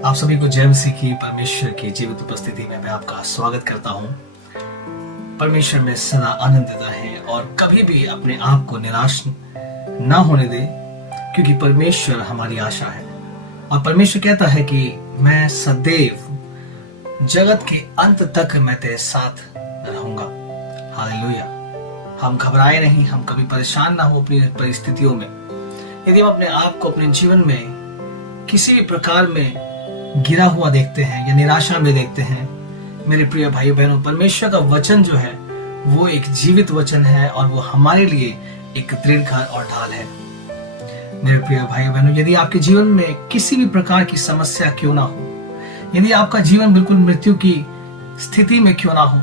आप सभी को जय मसीह की परमेश्वर की जीवित उपस्थिति में मैं आपका स्वागत करता हूं। परमेश्वर में सदा आनंदित रहे और कभी भी अपने आप को निराश ना होने दे, क्योंकि परमेश्वर हमारी आशा है। और परमेश्वर कहता है कि मैं सदैव जगत के अंत तक मैं तेरे साथ रहूंगा। हालेलुया। हम घबराए नहीं, हम कभी परेशान ना हो अपनी परिस्थितियों में। यदि हम अपने आप को अपने जीवन में किसी भी प्रकार में गिरा हुआ देखते हैं या निराशा में देखते हैं, मेरे प्रिय भाई बहनों, परमेश्वर का वचन जो है वो एक जीवित वचन है और वो हमारे लिए एक दृढ़ घर और ढाल है। मेरे प्रिय भाई बहनों, यदि आपके जीवन में किसी भी प्रकार की समस्या क्यों ना हो, यदि आपका जीवन बिल्कुल मृत्यु की स्थिति में क्यों ना हो,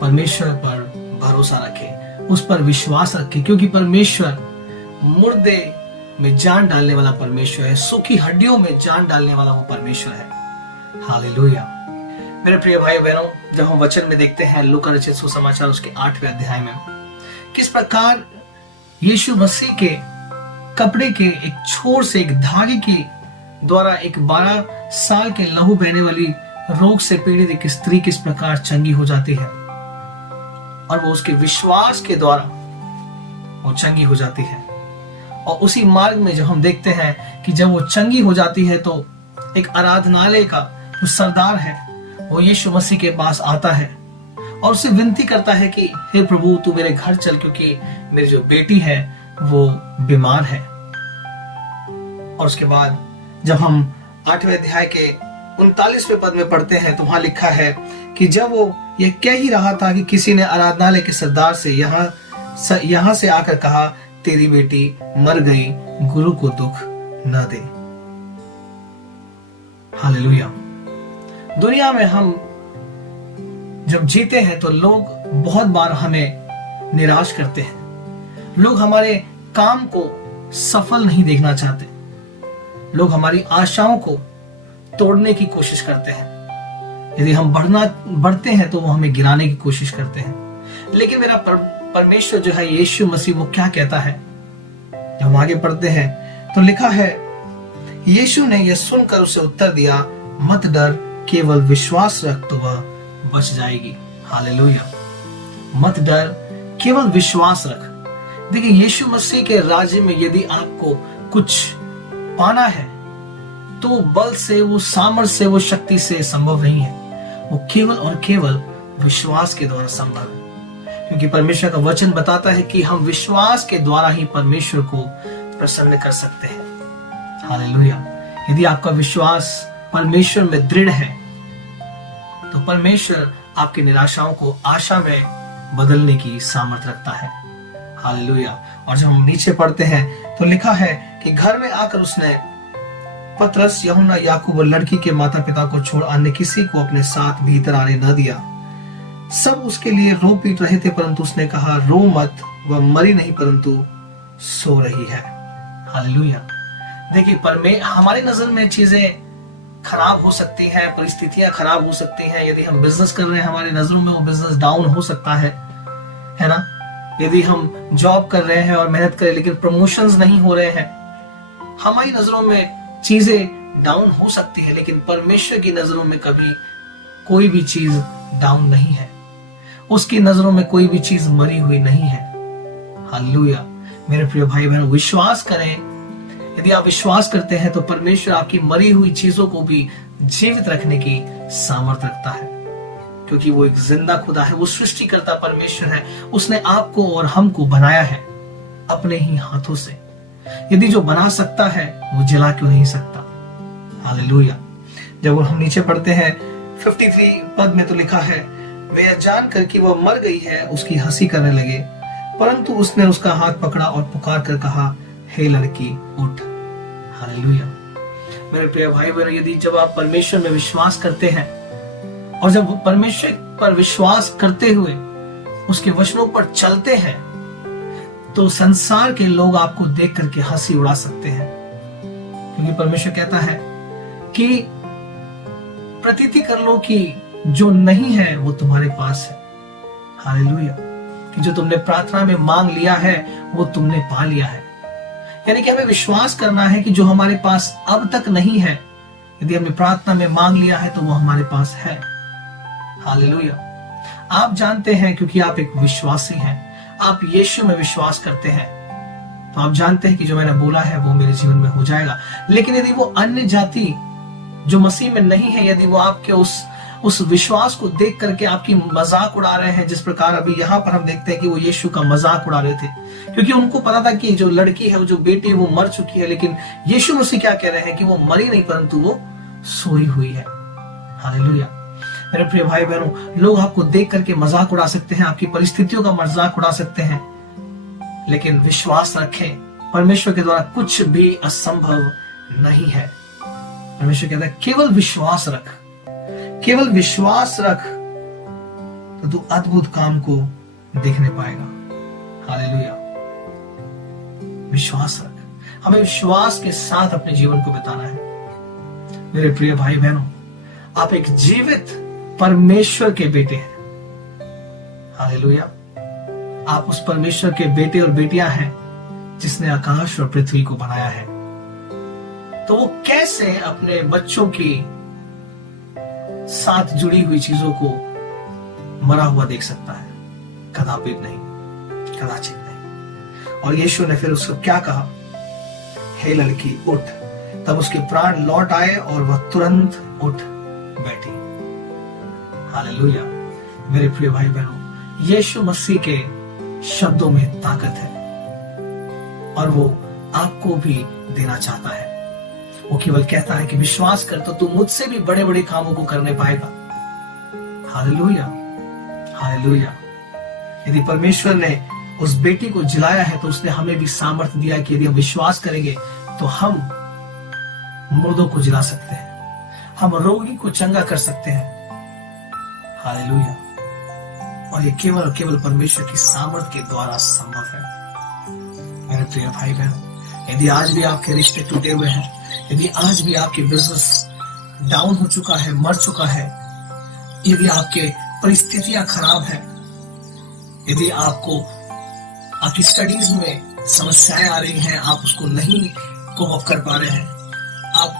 परमेश्वर पर भरोसा रखें, उस पर विश्वास रखें, क्योंकि परमेश्वर मुर्दे में जान डालने वाला परमेश्वर है, सूखी हड्डियों में जान डालने वाला वो परमेश्वर है। हालेलुया। मेरे प्रिय भाई बहनों, जब हम वचन में देखते हैं लूका रचित सुसमाचार उसके 8वें अध्याय में किस प्रकार यीशु मसीह के कपड़े के एक छोर से, एक धागे के द्वारा एक 12 साल के लहू बहने वाली रोग से पीड़ित एक स्त्री किस प्रकार चंगी हो जाती है और वो उसके विश्वास के द्वारा वो चंगी हो जाती है। और उसी मार्ग में जब हम देखते हैं कि जब वो चंगी हो जाती है तो एक आराधनालय का जो सरदार है वो यीशु मसीह के पास आता है और उसे विनती करता है कि हे प्रभु, तू मेरे घर चल, क्योंकि मेरी जो बेटी है वो बीमार है। और उसके बाद जब हम 8वें अध्याय के 39वें पद में पढ़ते हैं तो वहां लिखा है कि जब वो ये कह ही रहा था कि किसी ने आराधनालय के सरदार से यहाँ से आकर कहा, तेरी बेटी मर गई, गुरु को दुख न दे। हालेलुया। दुनिया में हम जब जीते हैं तो लोग बहुत बार हमें निराश करते हैं। लोग हमारे काम को सफल नहीं देखना चाहते। लोग हमारी आशाओं को तोड़ने की कोशिश करते हैं। यदि हम बढ़ते हैं तो वो हमें गिराने की कोशिश करते हैं। लेकिन मेरा परमेश्वर जो है यीशु मसीह, वो क्या कहता है? जब हम आगे पढ़ते हैं तो लिखा है, यीशु ने यह सुनकर उसे उत्तर दिया, मत डर, केवल विश्वास रख तो वह बच जाएगी। हालेलुया। मत डर, केवल विश्वास रख। देखिए, यीशु मसीह के राज्य में यदि आपको कुछ पाना है तो बल से, वो सामर्थ्य से, वो शक्ति से संभव नहीं है। वो केवल और केवल विश्वास के द्वारा संभव है, क्योंकि परमेश्वर का वचन बताता है कि हम विश्वास के द्वारा ही परमेश्वर को प्रसन्न कर सकते हैं। हालेलुया। यदि आपका विश्वास परमेश्वर में दृढ़ है तो परमेश्वर आपकी निराशाओं को आशा में बदलने की सामर्थ्य रखता है। हालेलुया। और जब हम नीचे पढ़ते हैं तो लिखा है कि घर में आकर उसने पतरस, यूहन्ना, याकूब और लड़की के माता पिता को छोड़ अन्य किसी को अपने साथ भीतर आने न दिया। सब उसके लिए रो पीट रहे थे, परंतु उसने कहा, रो मत, वह मरी नहीं परंतु सो रही है। हालेलुया। देखिए, हमारी नजर में चीजें खराब हो सकती हैं, परिस्थितियां खराब हो सकती हैं। यदि हम बिजनेस कर रहे हैं, हमारी नजरों में वो बिजनेस डाउन हो सकता है ना। यदि हम जॉब कर रहे हैं और मेहनत करें लेकिन प्रमोशंस नहीं हो रहे हैं, हमारी नजरों में चीजें डाउन हो सकती है, लेकिन परमेश्वर की नजरों में कभी कोई भी चीज डाउन नहीं है। उसकी नजरों में कोई भी चीज मरी हुई नहीं है। हालेलुया। मेरे प्रिय भाई बहन, विश्वास करें। यदि आप विश्वास करते हैं तो परमेश्वर आपकी मरी हुई चीजों को भी जीवित रखने की सामर्थ्य रखता है, क्योंकि वो एक जिंदा खुदा है। वो सृष्टिकर्ता परमेश्वर है। उसने आपको और हमको बनाया है अपने ही हाथों से। यदि जो बना सकता है वो जला क्यों नहीं सकता? हालेलुया। जब हम नीचे पढ़ते हैं 53 पद में तो लिखा है, वे यह जानकर कि वह मर गई है उसकी हंसी करने लगे, परंतु उसने उसका हाथ पकड़ा और पुकार कर कहा, हे लड़की, उठ। हालेलुया। मेरे प्रिय भाई बहन, यदि जब आप परमेश्वर में विश्वास करते हैं और जब परमेश्वर पर विश्वास करते हुए उसके वचनों पर चलते हैं तो संसार के लोग आपको देख करके हंसी उड़ा सकते हैं, क्योंकि परमेश्वर कहता है कि प्रतीति कर लो कि जो नहीं है वो तुम्हारे पास है। हालेलुया। कि जो तुमने प्रार्थना में मांग लिया है वो तुमने पा लिया है। यानी कि हमें विश्वास करना है कि जो हमारे पास अब तक नहीं है, यदि हमने प्रार्थना में मांग लिया है तो वो हमारे पास है। हालेलुया। आप जानते हैं, क्योंकि आप एक विश्वासी हैं, आप यीशु में विश्वास करते हैं, तो आप जानते हैं कि जो मैंने बोला है वो मेरे जीवन में हो जाएगा। लेकिन यदि वो अन्य जाति जो मसीह में नहीं है, यदि वो आपके उस विश्वास को देख करके आपकी मजाक उड़ा रहे हैं, जिस प्रकार अभी यहाँ पर हम देखते हैं कि वो यीशु का मजाक उड़ा रहे थे, क्योंकि उनको पता था कि जो लड़की है, जो बेटी है, वो मर चुकी है। लेकिन यीशु मसीह क्या कह रहे हैं कि वो मरी नहीं, परंतु वो सोई हुई है। हालेलुया। मेरे प्रिय भाई बहनों, लोग आपको देख करके मजाक उड़ा सकते हैं, आपकी परिस्थितियों का मजाक उड़ा सकते हैं, लेकिन विश्वास रखें, परमेश्वर के द्वारा कुछ भी असंभव नहीं है। परमेश्वर कहता है केवल विश्वास रख, केवल विश्वास रख, तो तू अद्भुत काम को देखने पाएगा। हालेलुया। विश्वास रख। हमें विश्वास के साथ अपने जीवन को बिताना है। मेरे प्रिय भाई बहनों, आप एक जीवित परमेश्वर के बेटे हैं। हालेलुया। आप उस परमेश्वर के बेटे और बेटियां हैं जिसने आकाश और पृथ्वी को बनाया है। तो वो कैसे अपने बच्चों की साथ जुड़ी हुई चीजों को मरा हुआ देख सकता है? कदापि नहीं, कदाचित नहीं। और यीशु ने फिर उसको क्या कहा? हे लड़की उठ। तब उसके प्राण लौट आए और वह तुरंत उठ बैठी। हालेलुया। मेरे प्रिय भाई बहनों, यीशु मसीह के शब्दों में ताकत है और वो आपको भी देना चाहता है। वो केवल कहता है कि विश्वास कर तो तू मुझसे भी बड़े बड़े कामों को करने पाएगा। हालेलुया। हालेलुया। यदि परमेश्वर ने उस बेटी को जिलाया है तो उसने हमें भी सामर्थ्य दिया कि यदि हम विश्वास करेंगे तो हम मुर्दों को जिला सकते हैं, हम रोगी को चंगा कर सकते हैं। हालेलुया। और ये केवल और केवल परमेश्वर की सामर्थ्य के द्वारा संभव है। मेरे प्रिय भाई बहन, यदि आज भी आपके रिश्ते टूटे हुए हैं, यदि आज भी आपके बिजनेस डाउन हो चुका है, मर चुका है, यदि आपके परिस्थितियां खराब है, यदि आपकी स्टडीज में समस्याएं आ रही हैं, आप उसको नहीं कोप अप कर पा रहे हैं, आप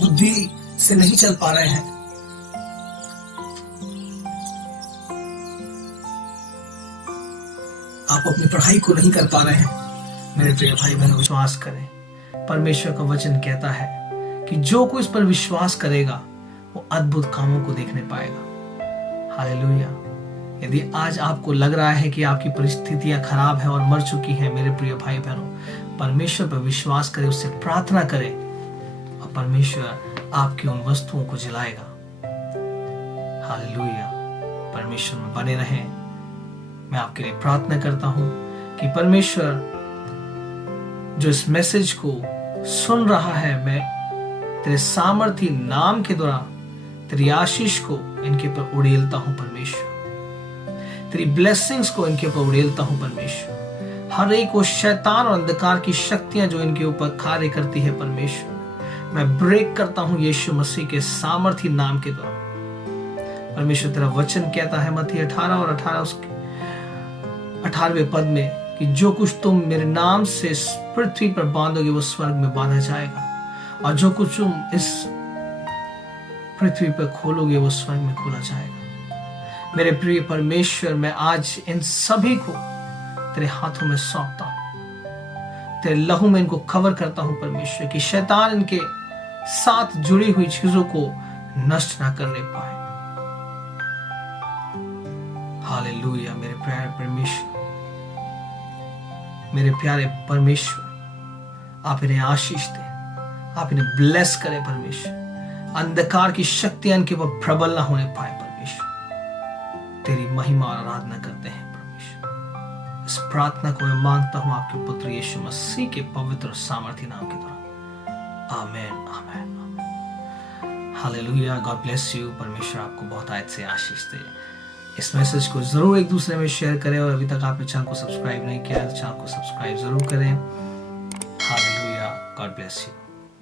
बुद्धि से नहीं चल पा रहे हैं, आप अपनी पढ़ाई को नहीं कर पा रहे हैं, मेरे प्रिय भाई बहन, विश्वास करें। परमेश्वर का वचन कहता है कि जो कोई इस पर विश्वास करेगा वो अद्भुत कामों को देखने पाएगा। हालेलुया। यदि आज आपको लग रहा है कि आपकी परिस्थितियां खराब है और मर चुकी हैं, मेरे प्रिय भाई बहनों, परमेश्वर पर विश्वास करें, उससे प्रार्थना करें और परमेश्वर आपकी उन वस्तुओं को जिलाएगा। हालेलुया। परमेश्वर में बने रहें। मैं आपके लिए प्रार्थना करता हूं कि परमेश्वर जो इस मैसेज को सुन रहा है, मैं तेरे सामर्थी नाम के द्वारा तेरी आशीष को इनके ऊपर उड़ेलता हूं परमेश्वर, तेरी ब्लेसिंग्स को इनके ऊपर उड़ेलता हूं परमेश्वर। हर एक वो शैतान और अंधकार की शक्तियां जो इनके ऊपर कार्य करती है परमेश्वर, मैं ब्रेक करता हूं यीशु मसीह के सामर्थी नाम के द्वारा। परमेश्वर तेरा वचन कहता है मत्ती 18 और 18 उसके 18वें पद में कि जो कुछ तुम मेरे नाम से इस पृथ्वी पर बांधोगे वो स्वर्ग में बांधा जाएगा, और जो कुछ तुम इस पृथ्वी पर खोलोगे वो स्वर्ग में खोला जाएगा। मेरे प्रिय परमेश्वर, मैं आज इन सभी को तेरे हाथों में सौंपता हूं, तेरे लहू में इनको कवर करता हूं परमेश्वर, कि शैतान इनके साथ जुड़ी हुई चीजों को नष्ट ना करने पाए। हालेलुया। मेरे प्यारे परमेश्वर, मेरे प्यारे परमेश्वर, आप इन्हें आशीष दें, आप इन्हें ब्लेस करें परमेश्वर। अंधकार की शक्तियां इनके ऊपर प्रबल ना होने पाए परमेश्वर। तेरी महिमा और आराधना करते हैं परमेश्वर। इस प्रार्थना को मैं मांगता हूं आपके पुत्र यीशु मसीह के पवित्र सामर्थी नाम के द्वारा। आमीन, आमीन, आमीन। हालेलुया। God bless you. परमेश्वर आपको बहुत आयत से आशीष दे। इस मैसेज को जरूर एक दूसरे में शेयर करें, और अभी तक आपने चैनल को सब्सक्राइब नहीं किया है तो चैनल को सब्सक्राइब जरूर करें। हालेलुया। God bless you.